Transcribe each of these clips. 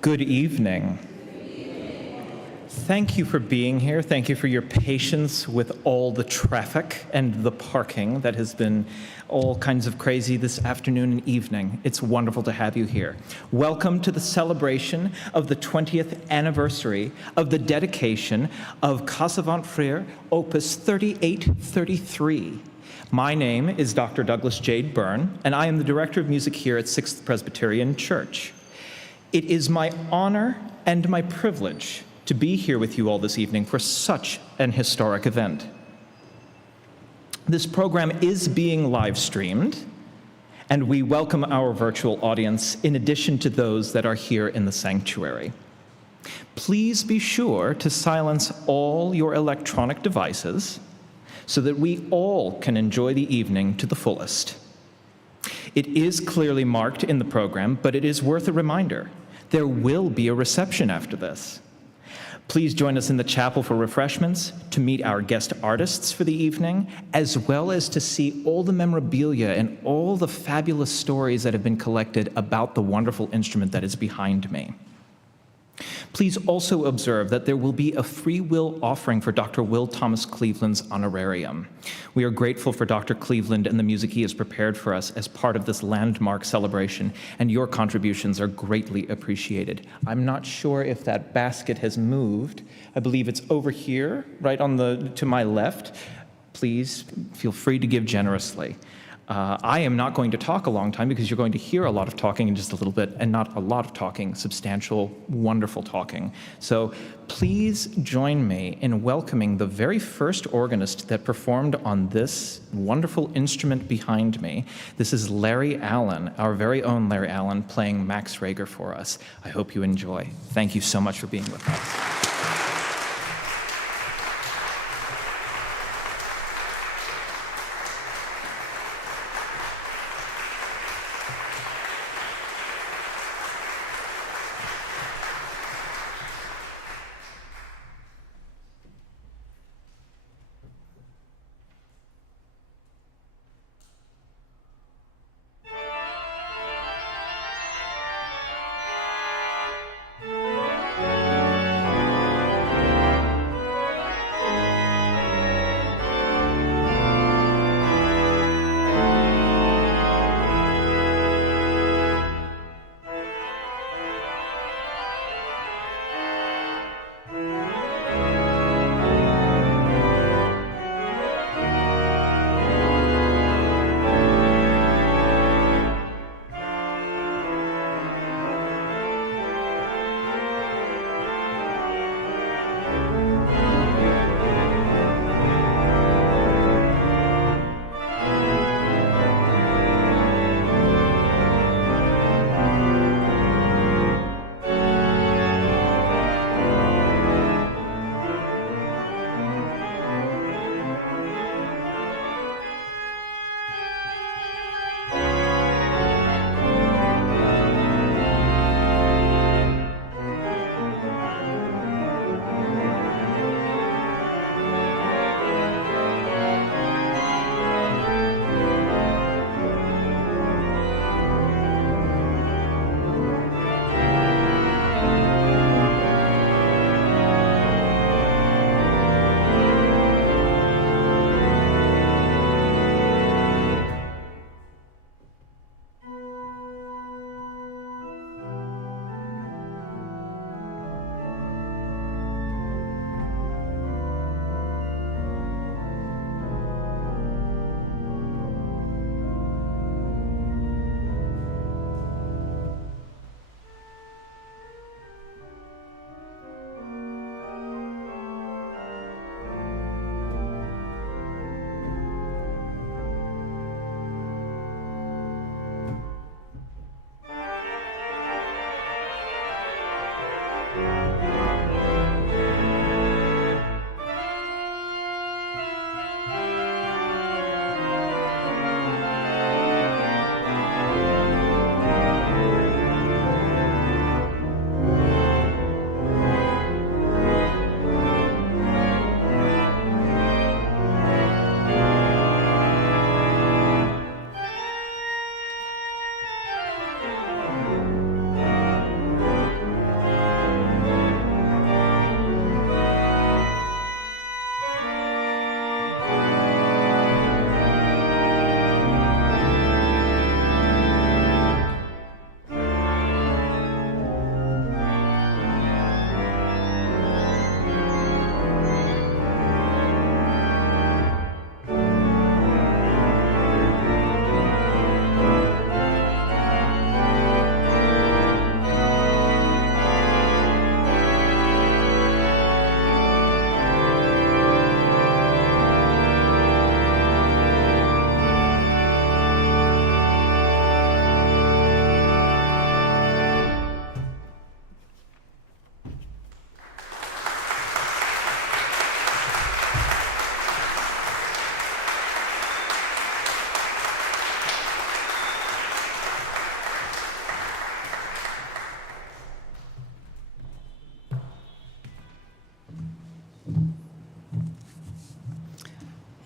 Good evening. Thank you for being here. Thank you for your patience with all the traffic and the parking that has been all kinds of crazy this afternoon and evening. It's wonderful to have you here. Welcome to the celebration of the 20th anniversary of the dedication of Casa Vent Frere, Opus 3833. My name is Dr. Douglas Jade Byrne, and I am the Director of Music here at 6th Presbyterian Church. It is my honor and my privilege to be here with you all this evening for such an historic event. This program is being live streamed, and we welcome our virtual audience in addition to those that are here in the sanctuary. Please be sure to silence all your electronic devices so that we all can enjoy the evening to the fullest. It is clearly marked in the program, but it is worth a reminder. There will be a reception after this. Please join us in the chapel for refreshments, to meet our guest artists for the evening, as well as to see all the memorabilia and all the fabulous stories that have been collected about the wonderful instrument that is behind me. Please also observe that there will be a free will offering for Dr. Will Thomas Cleveland's honorarium. We are grateful for Dr. Cleveland and the music he has prepared for us as part of this landmark celebration, and your contributions are greatly appreciated. I'm not sure if that basket has moved. I believe it's over here, right to my left. Please feel free to give generously. I am not going to talk a long time because you're going to hear a lot of talking in just a little bit, and not a lot of talking, substantial, wonderful talking. So please join me in welcoming the very first organist that performed on this wonderful instrument behind me. This is Larry Allen, our very own Larry Allen, playing Max Reger for us. I hope you enjoy. Thank you so much for being with us.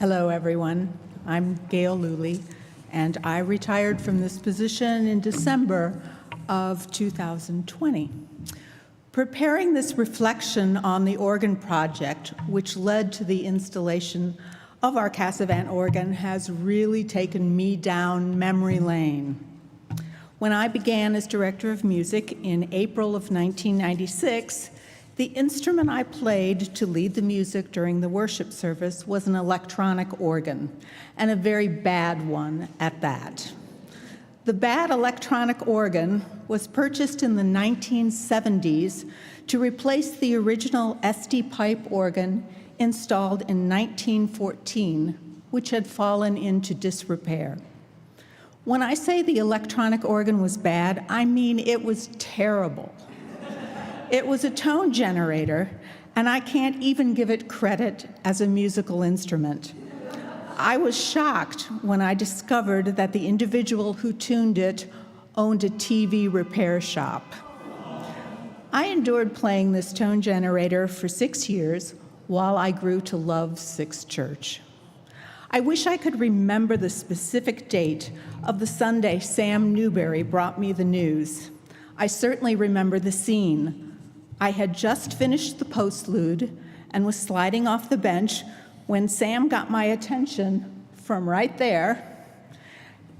Hello, everyone. I'm Gail Luley, and I retired from this position in December of 2020. Preparing this reflection on the organ project, which led to the installation of our Cassavant organ, has really taken me down memory lane. When I began as director of music in April of 1996, the instrument I played to lead the music during the worship service was an electronic organ, and a very bad one at that. The bad electronic organ was purchased in the 1970s to replace the original SD pipe organ installed in 1914, which had fallen into disrepair. When I say the electronic organ was bad, I mean it was terrible. It was a tone generator, and I can't even give it credit as a musical instrument. I was shocked when I discovered that the individual who tuned it owned a TV repair shop. I endured playing this tone generator for 6 years while I grew to love Sixth Church. I wish I could remember the specific date of the Sunday Sam Newberry brought me the news. I certainly remember the scene. I had just finished the postlude and was sliding off the bench when Sam got my attention from right there,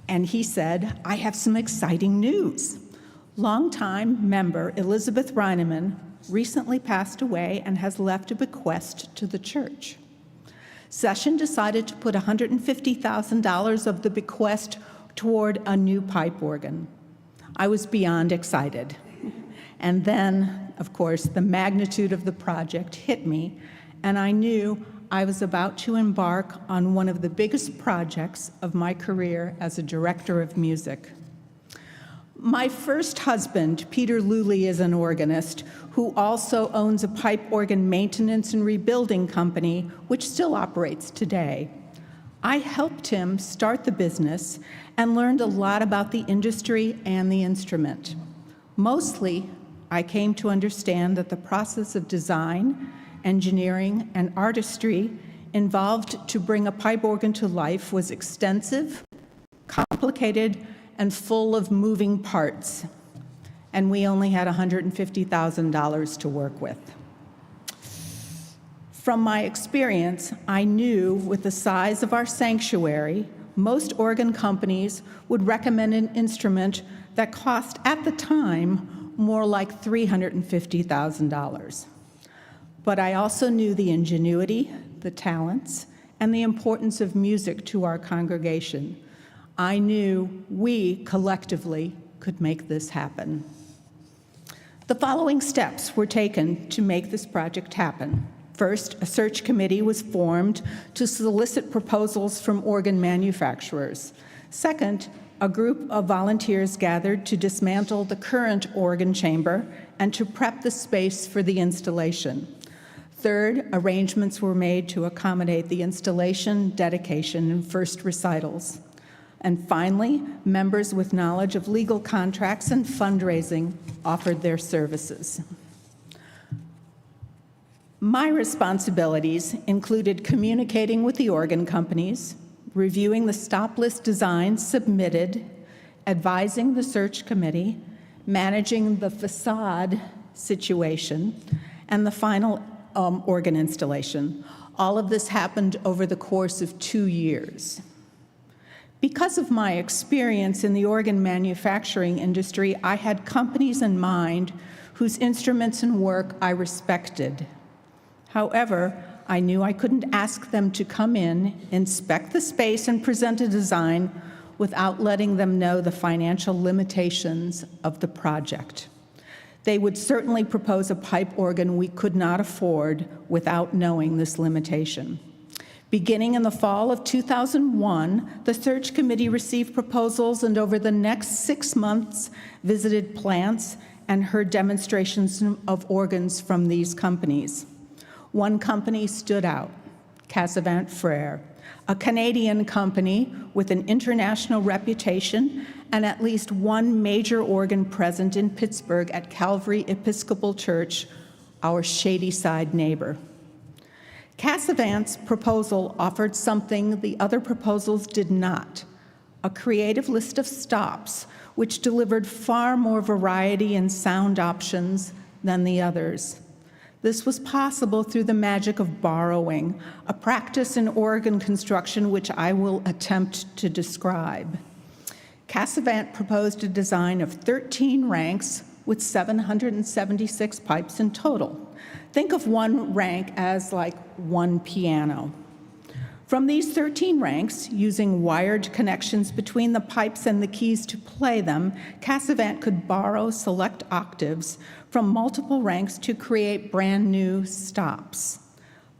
and he said, "I have some exciting news. Longtime member Elizabeth Reineman recently passed away and has left a bequest to the church." Session decided to put $150,000 of the bequest toward a new pipe organ. I was beyond excited. And then, of course, the magnitude of the project hit me, and I knew I was about to embark on one of the biggest projects of my career as a director of music. My first husband, Peter Luley, is an organist who also owns a pipe organ maintenance and rebuilding company, which still operates today. I helped him start the business and learned a lot about the industry and the instrument. Mostly, I came to understand that the process of design, engineering, and artistry involved to bring a pipe organ to life was extensive, complicated, and full of moving parts. And we only had $150,000 to work with. From my experience, I knew with the size of our sanctuary, most organ companies would recommend an instrument that cost, at the time, more like $350,000. But I also knew the ingenuity, the talents, and the importance of music to our congregation. I knew we collectively could make this happen. The following steps were taken to make this project happen. First, a search committee was formed to solicit proposals from organ manufacturers. Second, a group of volunteers gathered to dismantle the current organ chamber and to prep the space for the installation. Third, arrangements were made to accommodate the installation, dedication, and first recitals. And finally, members with knowledge of legal contracts and fundraising offered their services. My responsibilities included communicating with the organ companies, reviewing the stop list designs submitted, advising the search committee, managing the facade situation, and the final organ installation. All of this happened over the course of 2 years. Because of my experience in the organ manufacturing industry, I had companies in mind whose instruments and work I respected. However, I knew I couldn't ask them to come in, inspect the space, and present a design without letting them know the financial limitations of the project. They would certainly propose a pipe organ we could not afford without knowing this limitation. Beginning in the fall of 2001, the search committee received proposals and over the next 6 months visited plants and heard demonstrations of organs from these companies. One company stood out, Cassavant Frere, a Canadian company with an international reputation and at least one major organ present in Pittsburgh at Calvary Episcopal Church, our Shadyside neighbor. Cassavant's proposal offered something the other proposals did not, a creative list of stops, which delivered far more variety and sound options than the others. This was possible through the magic of borrowing, a practice in organ construction which I will attempt to describe. Cassavant proposed a design of 13 ranks with 776 pipes in total. Think of one rank as like one piano. From these 13 ranks, using wired connections between the pipes and the keys to play them, Cassavant could borrow select octaves from multiple ranks to create brand new stops.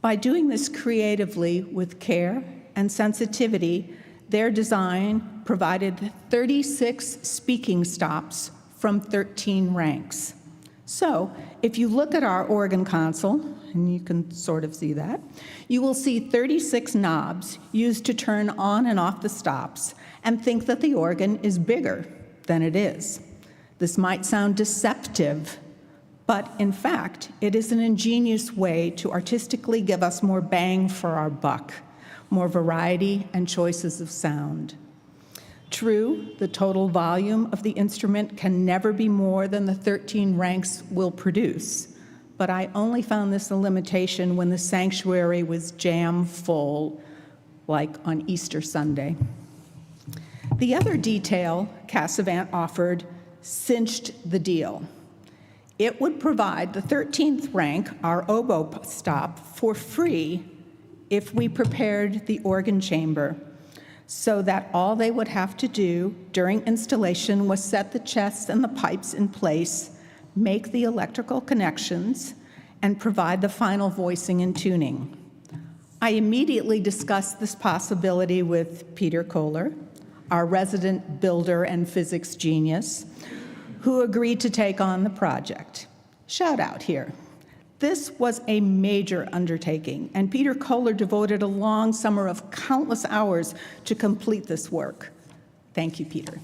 By doing this creatively with care and sensitivity, their design provided 36 speaking stops from 13 ranks. So, if you look at our organ console, and you can sort of see that, you will see 36 knobs used to turn on and off the stops and think that the organ is bigger than it is. This might sound deceptive, but in fact, it is an ingenious way to artistically give us more bang for our buck, more variety and choices of sound. True, the total volume of the instrument can never be more than the 13 ranks will produce, but I only found this a limitation when the sanctuary was jam full, like on Easter Sunday. The other detail Cassavant offered cinched the deal. It would provide the 13th rank, our oboe stop, for free if we prepared the organ chamber, so that all they would have to do during installation was set the chests and the pipes in place, make the electrical connections, and provide the final voicing and tuning. I immediately discussed this possibility with Peter Kohler, our resident builder and physics genius, who agreed to take on the project. Shout out here. This was a major undertaking, and Peter Kohler devoted a long summer of countless hours to complete this work. Thank you, Peter.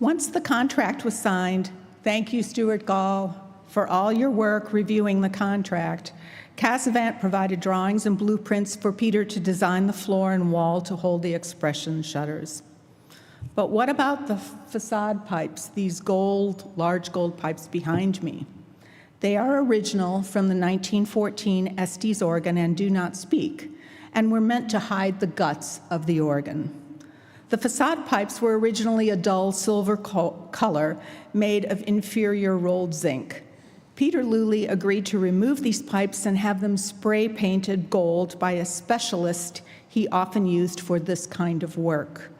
Once the contract was signed, thank you, Stuart Gall, for all your work reviewing the contract. Cassavant provided drawings and blueprints for Peter to design the floor and wall to hold the expression shutters. But what about the facade pipes, these large gold pipes behind me? They are original from the 1914 Estes organ and do not speak, and were meant to hide the guts of the organ. The facade pipes were originally a dull silver color made of inferior rolled zinc. Peter Lully agreed to remove these pipes and have them spray painted gold by a specialist he often used for this kind of work.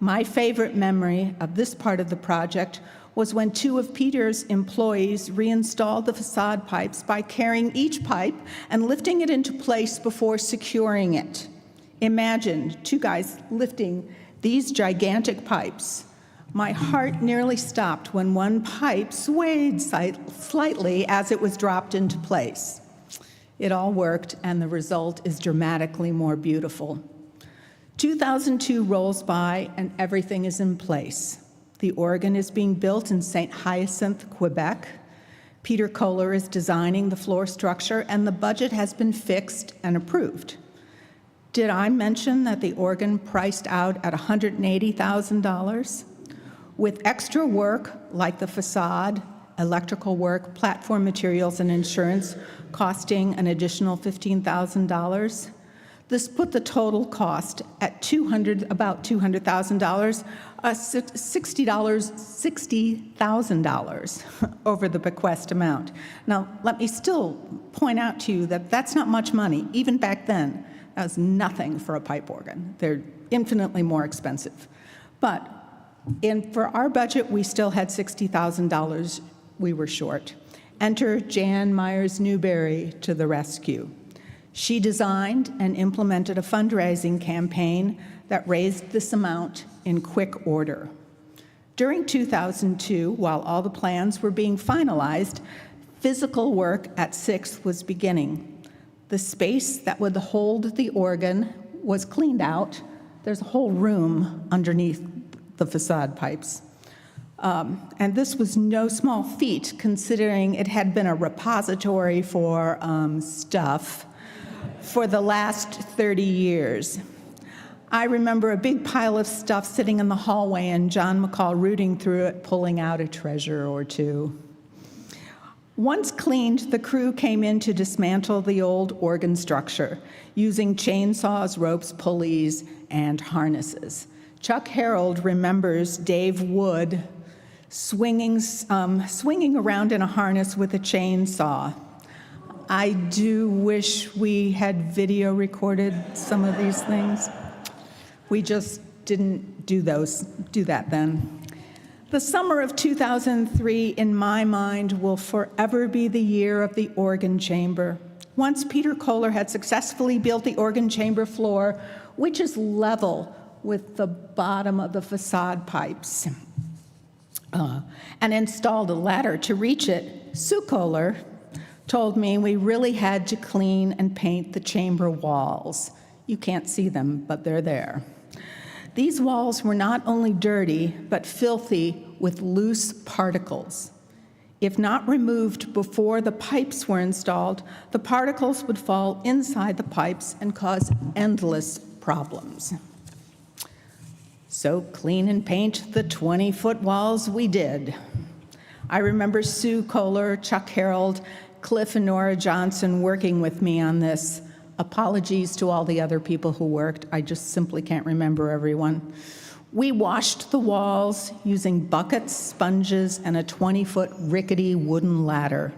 My favorite memory of this part of the project was when two of Peter's employees reinstalled the facade pipes by carrying each pipe and lifting it into place before securing it. Imagine two guys lifting these gigantic pipes. My heart nearly stopped when one pipe swayed slightly as it was dropped into place. It all worked, and the result is dramatically more beautiful. 2002 rolls by, and everything is in place. The organ is being built in St. Hyacinthe, Quebec. Peter Kohler is designing the floor structure, and the budget has been fixed and approved. Did I mention that the organ priced out at $180,000? With extra work like the facade, electrical work, platform materials, and insurance costing an additional $15,000, this put the total cost at about $200,000, $60,000 over the bequest amount. Now, let me still point out to you that that's not much money. Even back then, that was nothing for a pipe organ. They're infinitely more expensive. But for our budget, we still had $60,000 we were short. Enter Jan Myers-Newberry to the rescue. She designed and implemented a fundraising campaign that raised this amount in quick order. During 2002, while all the plans were being finalized, physical work at 6th was beginning. The space that would hold the organ was cleaned out. There's a whole room underneath the facade pipes. And this was no small feat, considering it had been a repository for stuff for the last 30 years. I remember a big pile of stuff sitting in the hallway and John McCall rooting through it, pulling out a treasure or two. Once cleaned, the crew came in to dismantle the old organ structure using chainsaws, ropes, pulleys, and harnesses. Chuck Harold remembers Dave Wood swinging around in a harness with a chainsaw. I do wish we had video recorded some of these things. We just didn't do that then. The summer of 2003, in my mind, will forever be the year of the organ chamber. Once Peter Kohler had successfully built the organ chamber floor, which is level with the bottom of the facade pipes, and installed a ladder to reach it, Sue Kohler told me we really had to clean and paint the chamber walls. You can't see them, but they're there. These walls were not only dirty, but filthy with loose particles. If not removed before the pipes were installed, the particles would fall inside the pipes and cause endless problems. So clean and paint the 20-foot walls we did. I remember Sue Kohler, Chuck Harold, Cliff and Nora Johnson working with me on this. Apologies to all the other people who worked. I just simply can't remember everyone. We washed the walls using buckets, sponges, and a 20-foot rickety wooden ladder.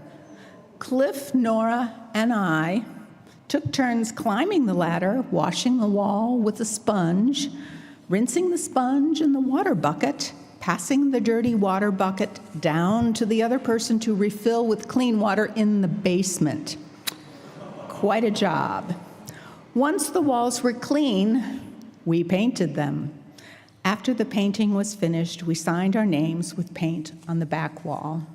Cliff, Nora, and I took turns climbing the ladder, washing the wall with a sponge, rinsing the sponge in the water bucket, passing the dirty water bucket down to the other person to refill with clean water in the basement. Quite a job. Once the walls were clean, we painted them. After the painting was finished, we signed our names with paint on the back wall.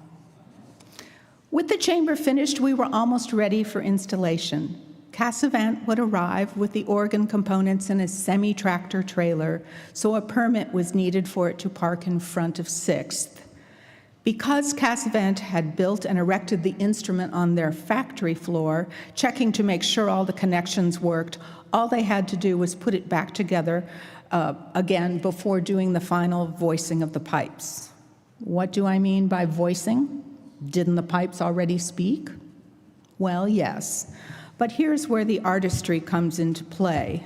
With the chamber finished, we were almost ready for installation. Cassavant would arrive with the organ components in a semi-tractor trailer, so a permit was needed for it to park in front of 6th. Because Cassavant had built and erected the instrument on their factory floor, checking to make sure all the connections worked, all they had to do was put it back together again before doing the final voicing of the pipes. What do I mean by voicing? Didn't the pipes already speak? Well, yes. But here's where the artistry comes into play.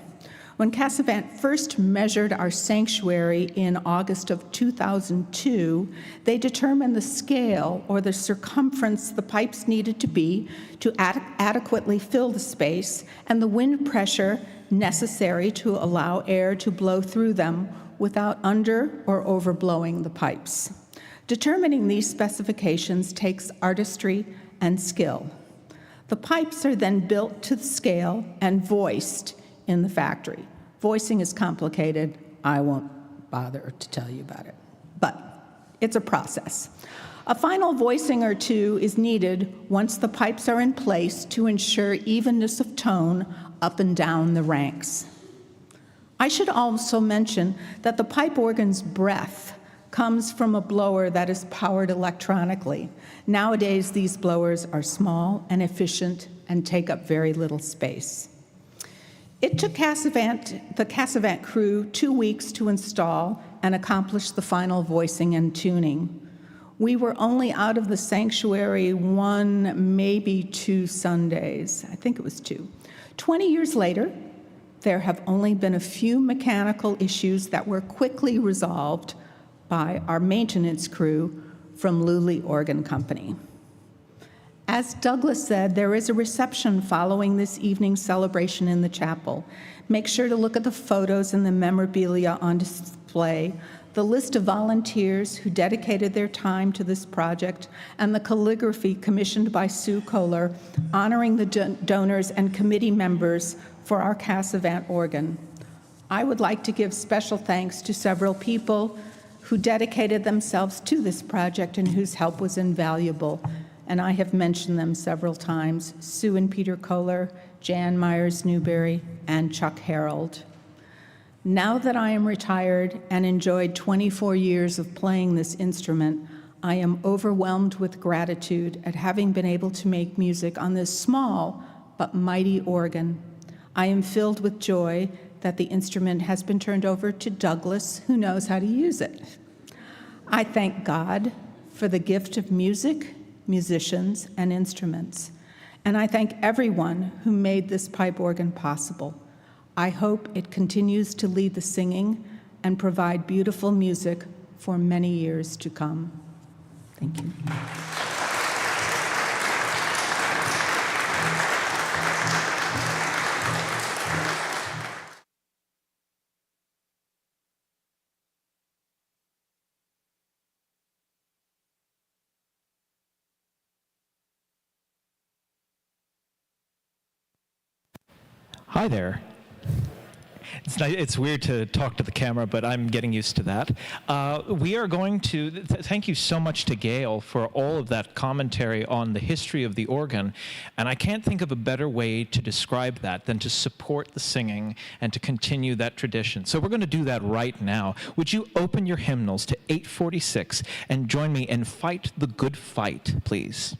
When Cassavant first measured our sanctuary in August of 2002, they determined the scale or the circumference the pipes needed to be to adequately fill the space and the wind pressure necessary to allow air to blow through them without under or overblowing the pipes. Determining these specifications takes artistry and skill. The pipes are then built to the scale and voiced in the factory. Voicing is complicated. I won't bother to tell you about it, but it's a process. A final voicing or two is needed once the pipes are in place to ensure evenness of tone up and down the ranks. I should also mention that the pipe organ's breath comes from a blower that is powered electronically. Nowadays, these blowers are small and efficient and take up very little space. It took the Cassavant crew 2 weeks to install and accomplish the final voicing and tuning. We were only out of the sanctuary 1, maybe 2 Sundays. I think it was 2. 20 years later, there have only been a few mechanical issues that were quickly resolved by our maintenance crew from Luley Organ Company. As Douglas said, there is a reception following this evening's celebration in the chapel. Make sure to look at the photos and the memorabilia on display, the list of volunteers who dedicated their time to this project, and the calligraphy commissioned by Sue Kohler honoring the donors and committee members for our Cassavant organ. I would like to give special thanks to several people who dedicated themselves to this project and whose help was invaluable. And I have mentioned them several times: Sue and Peter Kohler, Jan Myers-Newberry, and Chuck Harold. Now that I am retired and enjoyed 24 years of playing this instrument, I am overwhelmed with gratitude at having been able to make music on this small but mighty organ. I am filled with joy that the instrument has been turned over to Douglas, who knows how to use it. I thank God for the gift of music, musicians, and instruments, and I thank everyone who made this pipe organ possible. I hope it continues to lead the singing and provide beautiful music for many years to come. Thank you. Hi there. It's weird to talk to the camera, but I'm getting used to that. We are going to, thank you so much to Gail for all of that commentary on the history of the organ, and I can't think of a better way to describe that than to support the singing and to continue that tradition. So we're going to do that right now. Would you open your hymnals to 846 and join me in Fight the Good Fight, please?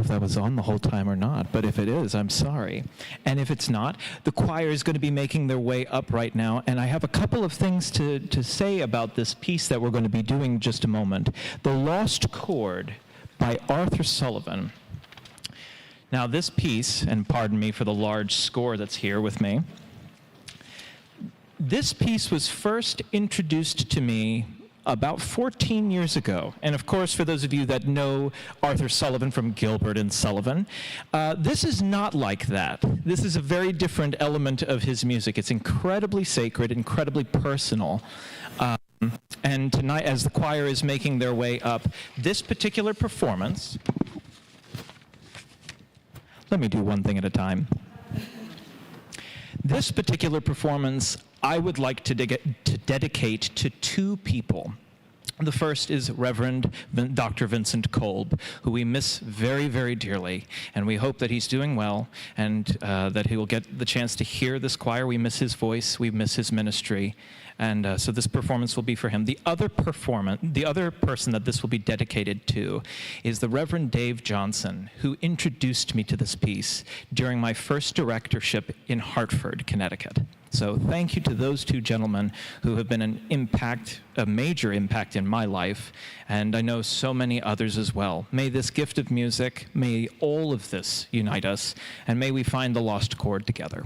If that was on the whole time or not, but if it is, I'm sorry. And if it's not, the choir is going to be making their way up right now, and I have a couple of things to say about this piece that we're going to be doing in just a moment. The Lost Chord by Arthur Sullivan. Now this piece, and pardon me for the large score that's here with me, this piece was first introduced to me about 14 years ago. And of course, for those of you that know Arthur Sullivan from Gilbert and Sullivan, this is not like that. This is a very different element of his music. It's incredibly sacred, incredibly personal. And tonight, as the choir is making their way up, this particular performance, let me do one thing at a time. This particular performance, I would like to dedicate to two people. The first is Reverend Dr. Vincent Kolb, who we miss very, very dearly, and we hope that he's doing well and that he will get the chance to hear this choir. We miss his voice, we miss his ministry, and so this performance will be for him. The other person that this will be dedicated to is the Reverend Dave Johnson, who introduced me to this piece during my first directorship in Hartford, Connecticut. So thank you to those two gentlemen who have been a major impact in my life, and I know so many others as well. May this gift of music, may all of this unite us, and may we find the lost chord together.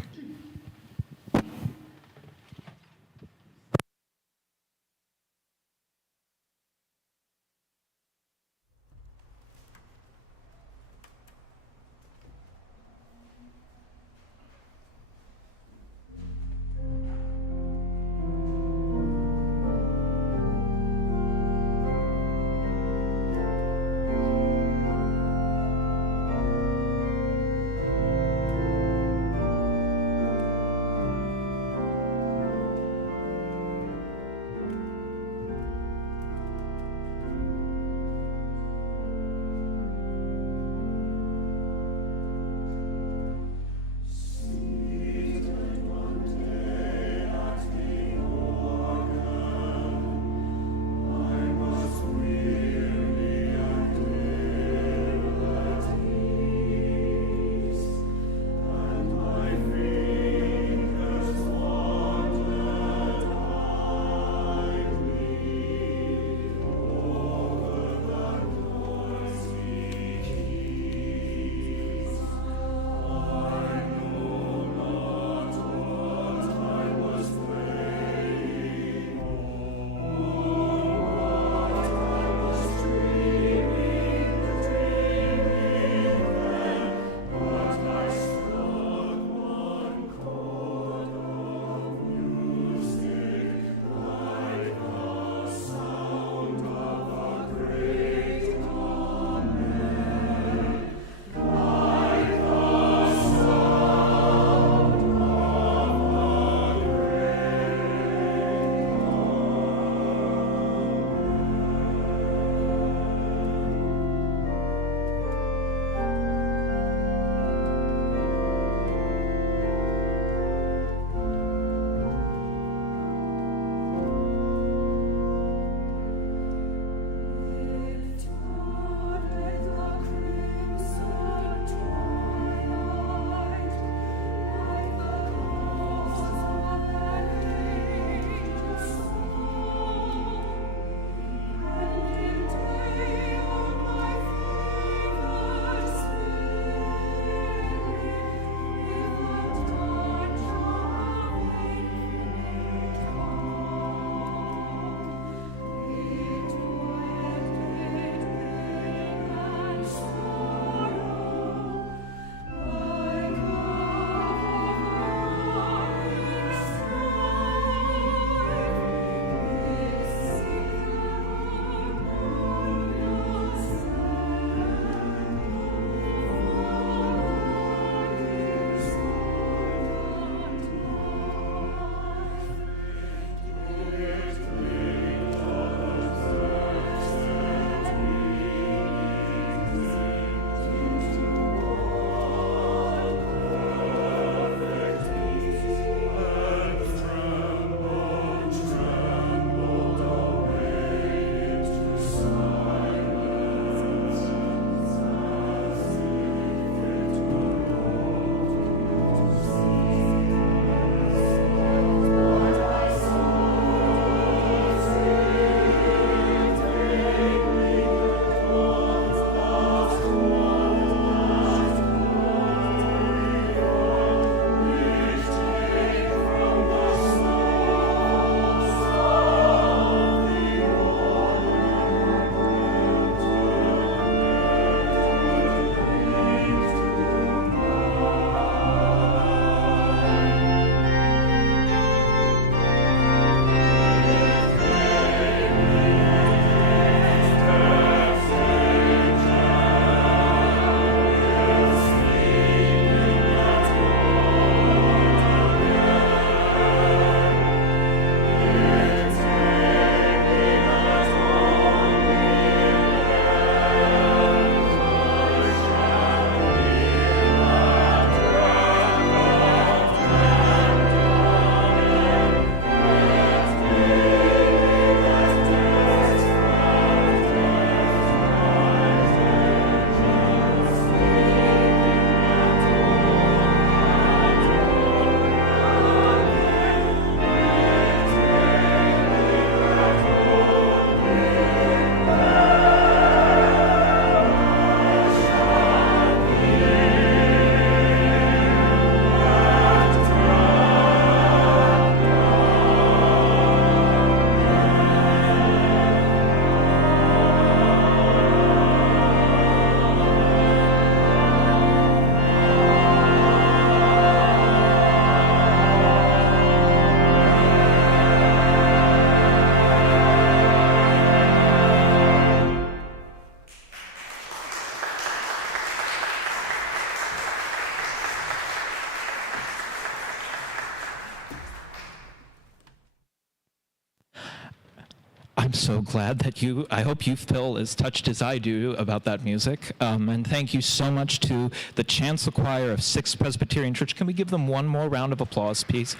so glad that I hope you feel as touched as I do about that music. And thank you so much to the chancel choir of 6th Presbyterian Church. Can we give them one more round of applause, please?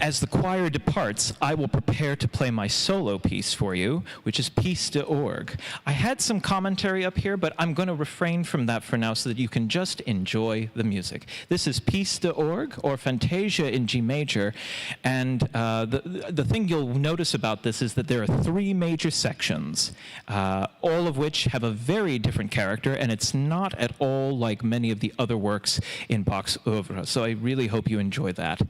As the choir departs, I will prepare to play my solo piece for you, which is Peace de Org. I had some commentary up here, but I'm going to refrain from that for now so that you can just enjoy the music. This is Peace de Org, or Fantasia in G major, and the thing you'll notice about this is that there are 3 major sections, all of which have a very different character, and it's not at all like many of the other works in Bach's oeuvre, so I really hope you enjoy that.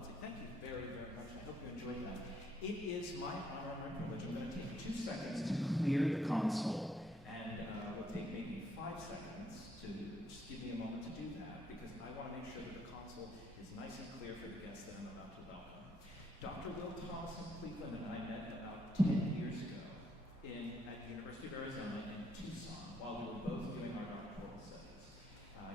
Tomsey. Thank you very, very much. I hope you enjoyed that. It is my honor and my privilege. I'm going to take 2 seconds to clear the console, and we'll take maybe 5 seconds to just give me a moment to do that, because I want to make sure that the console is nice and clear for the guests that I'm about to welcome. Dr. Will Thomas of Cleveland and I met about 10 years ago at the University of Arizona in Tucson while we were both doing our doctoral studies.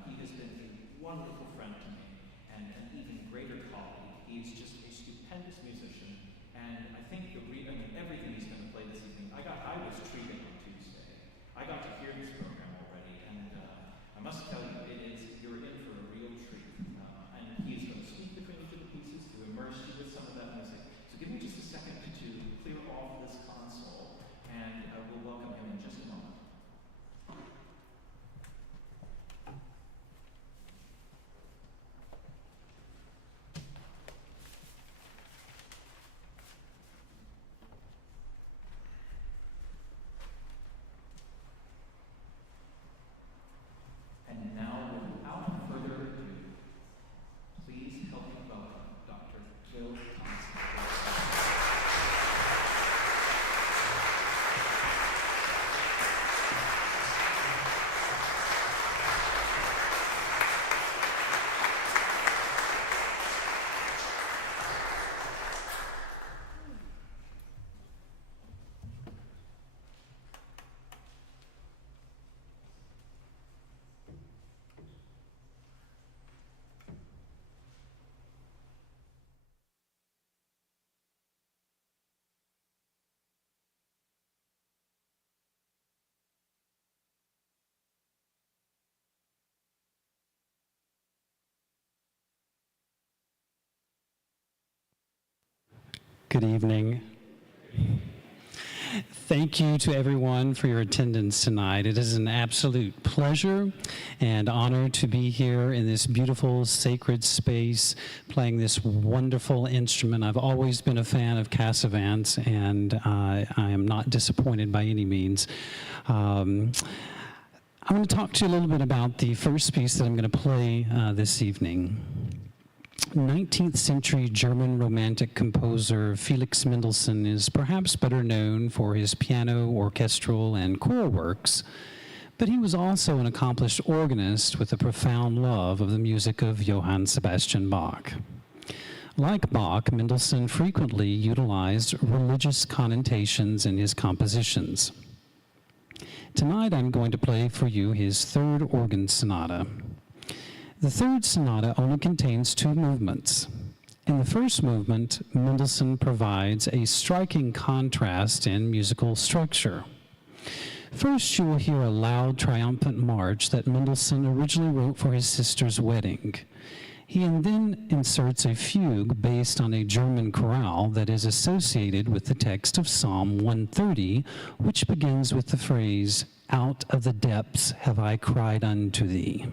He has been a wonderful friend to me and an even greater colleague. He's just a stupendous musician, and I think everything he's going to play this evening, I was treated on Tuesday. I got to hear this program already, and I must tell you, you're in for a real treat. And he is going to speak between each of the pieces to immerse you with some of that music. So give me just a second to clear off this console, and we'll welcome him in just a moment. And now, without further ado, please help me welcome Dr. Will Thomas. Good evening. Thank you to everyone for your attendance tonight. It is an absolute pleasure and honor to be here in this beautiful sacred space playing this wonderful instrument. I've always been a fan of Cassavants, and I am not disappointed by any means. I'm going to talk to you a little bit about the first piece that I'm going to play this evening. 19th century German Romantic composer Felix Mendelssohn is perhaps better known for his piano, orchestral, and choral works, but he was also an accomplished organist with a profound love of the music of Johann Sebastian Bach. Like Bach, Mendelssohn frequently utilized religious connotations in his compositions. Tonight I'm going to play for you his third organ sonata. The third sonata only contains 2 movements. In the first movement, Mendelssohn provides a striking contrast in musical structure. First, you will hear a loud, triumphant march that Mendelssohn originally wrote for his sister's wedding. He then inserts a fugue based on a German chorale that is associated with the text of Psalm 130, which begins with the phrase, "Out of the depths have I cried unto thee."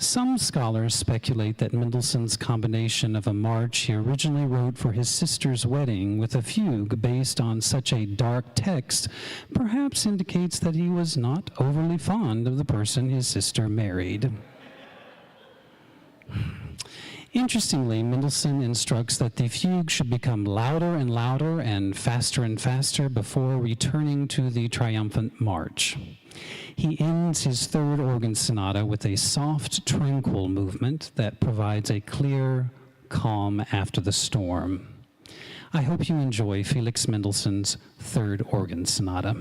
Some scholars speculate that Mendelssohn's combination of a march he originally wrote for his sister's wedding with a fugue based on such a dark text perhaps indicates that he was not overly fond of the person his sister married. Interestingly, Mendelssohn instructs that the fugue should become louder and faster before returning to the triumphant march. He ends his third organ sonata with a soft, tranquil movement that provides a clear calm after the storm. I hope you enjoy Felix Mendelssohn's third organ sonata.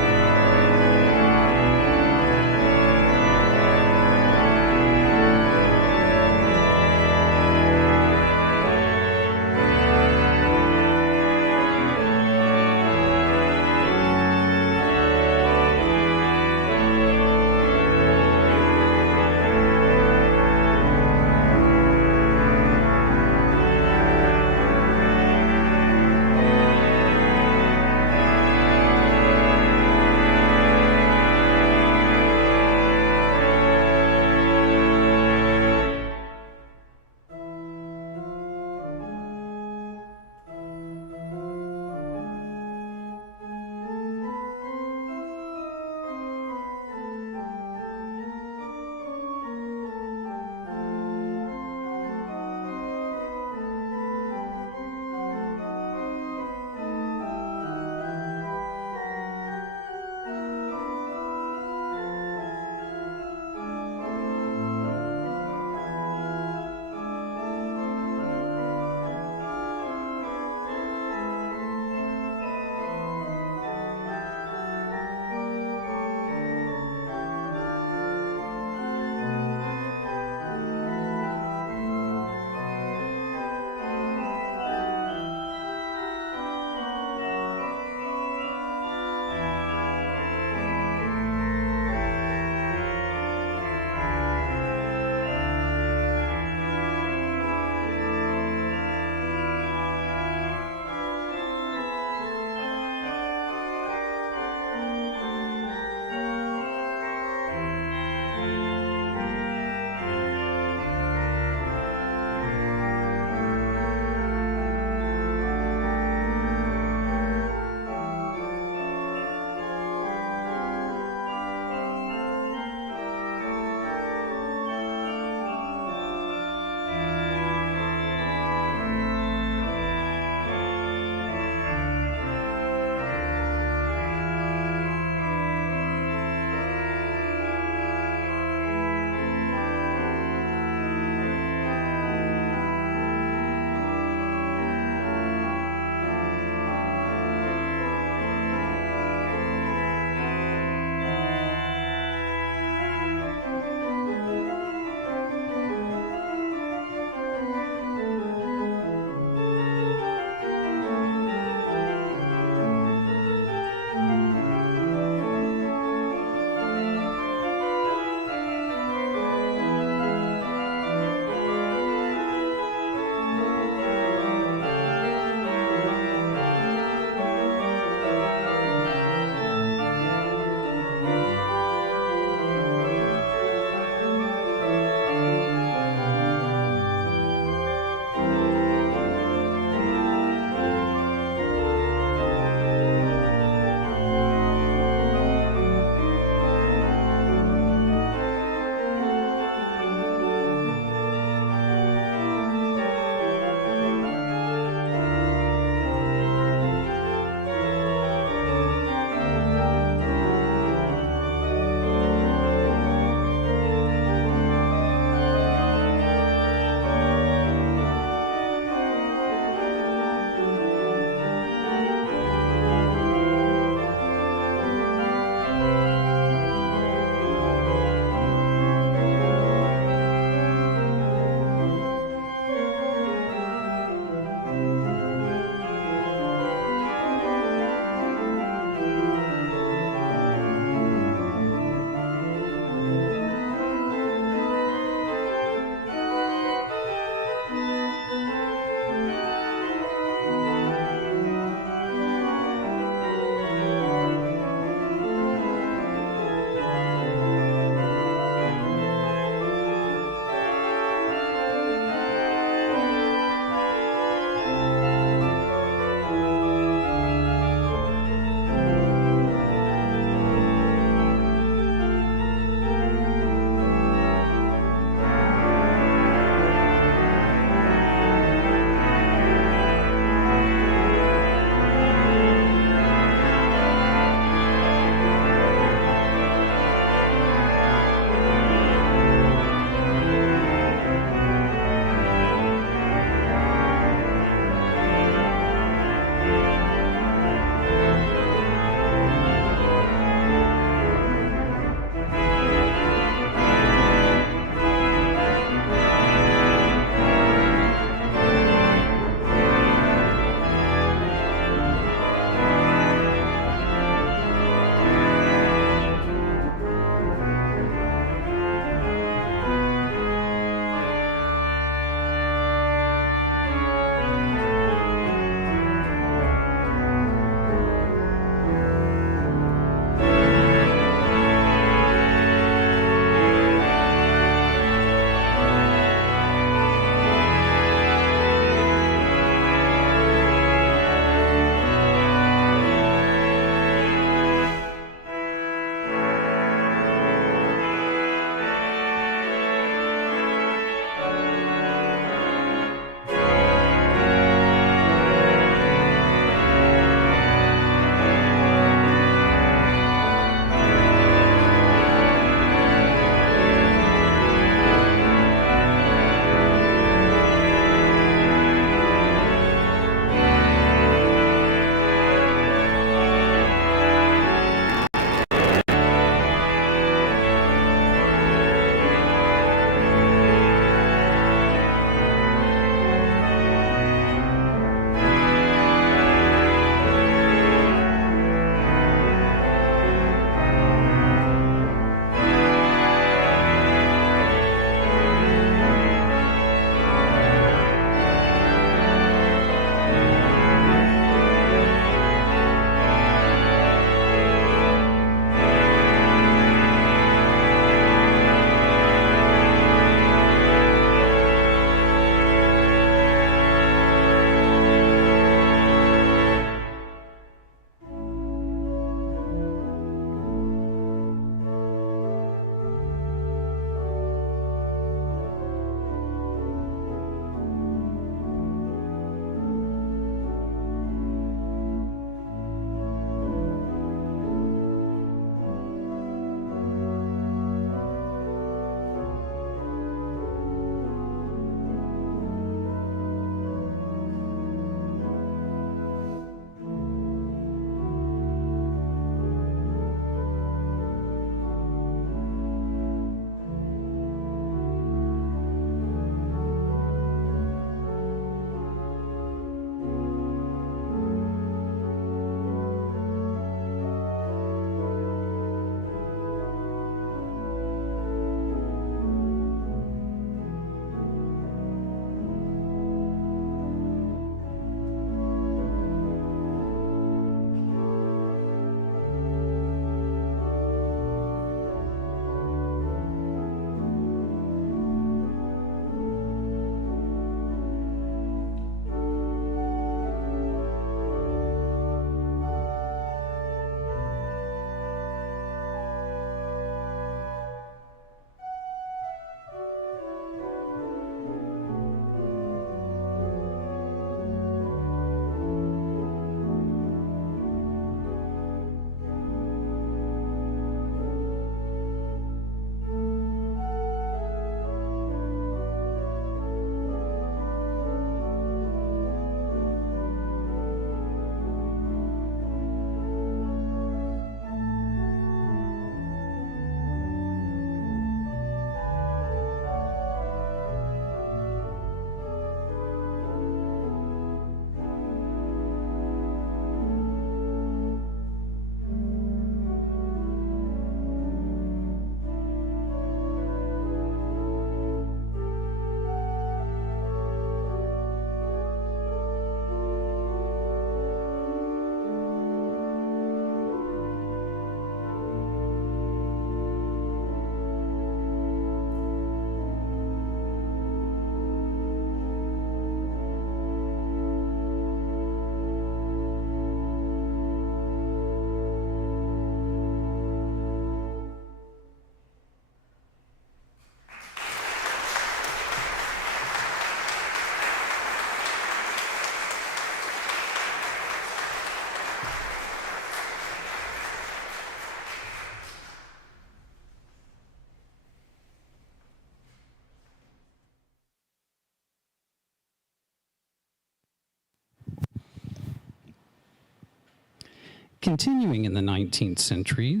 Continuing in the 19th century,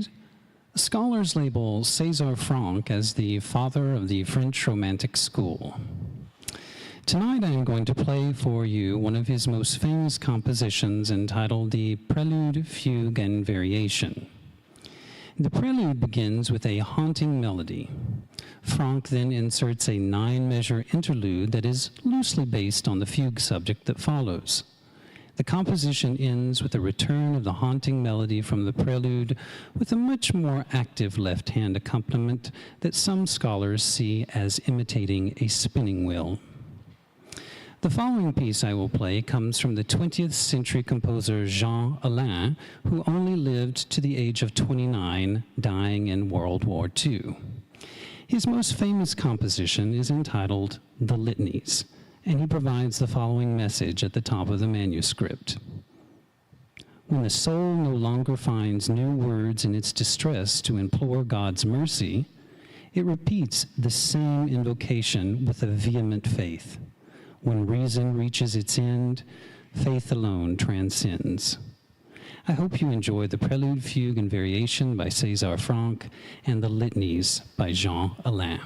scholars label César Franck as the father of the French Romantic school. Tonight I am going to play for you one of his most famous compositions entitled the Prelude, Fugue, and Variation. The prelude begins with a haunting melody. Franck then inserts a 9-measure interlude that is loosely based on the fugue subject that follows. The composition ends with a return of the haunting melody from the prelude with a much more active left-hand accompaniment that some scholars see as imitating a spinning wheel. The following piece I will play comes from the 20th century composer Jean Alain, who only lived to the age of 29, dying in World War II. His most famous composition is entitled The Litanies, and he provides the following message at the top of the manuscript. When the soul no longer finds new words in its distress to implore God's mercy, it repeats the same invocation with a vehement faith. When reason reaches its end, faith alone transcends. I hope you enjoy the Prelude, Fugue, and Variation by César Franck and the Litanies by Jean Alain.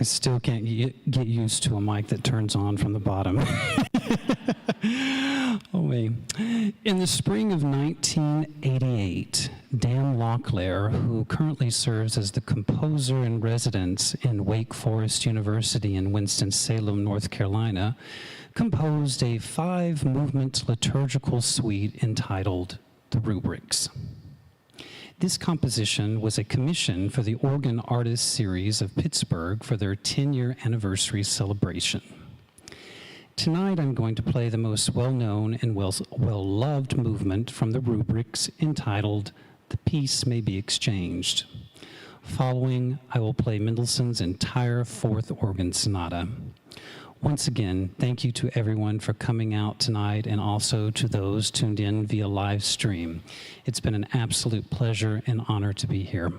I still can't get used to a mic that turns on from the bottom. Oh, wait. In the spring of 1988, Dan Locklear, who currently serves as the composer in residence in Wake Forest University in Winston-Salem, North Carolina, composed a 5-movement liturgical suite entitled The Rubrics. This composition was a commission for the Organ Artists Series of Pittsburgh for their 10-year anniversary celebration. Tonight I'm going to play the most well-known and well-loved movement from the Rubrics entitled The Peace May Be Exchanged. Following, I will play Mendelssohn's entire 4th organ sonata. Once again, thank you to everyone for coming out tonight and also to those tuned in via live stream. It's been an absolute pleasure and honor to be here.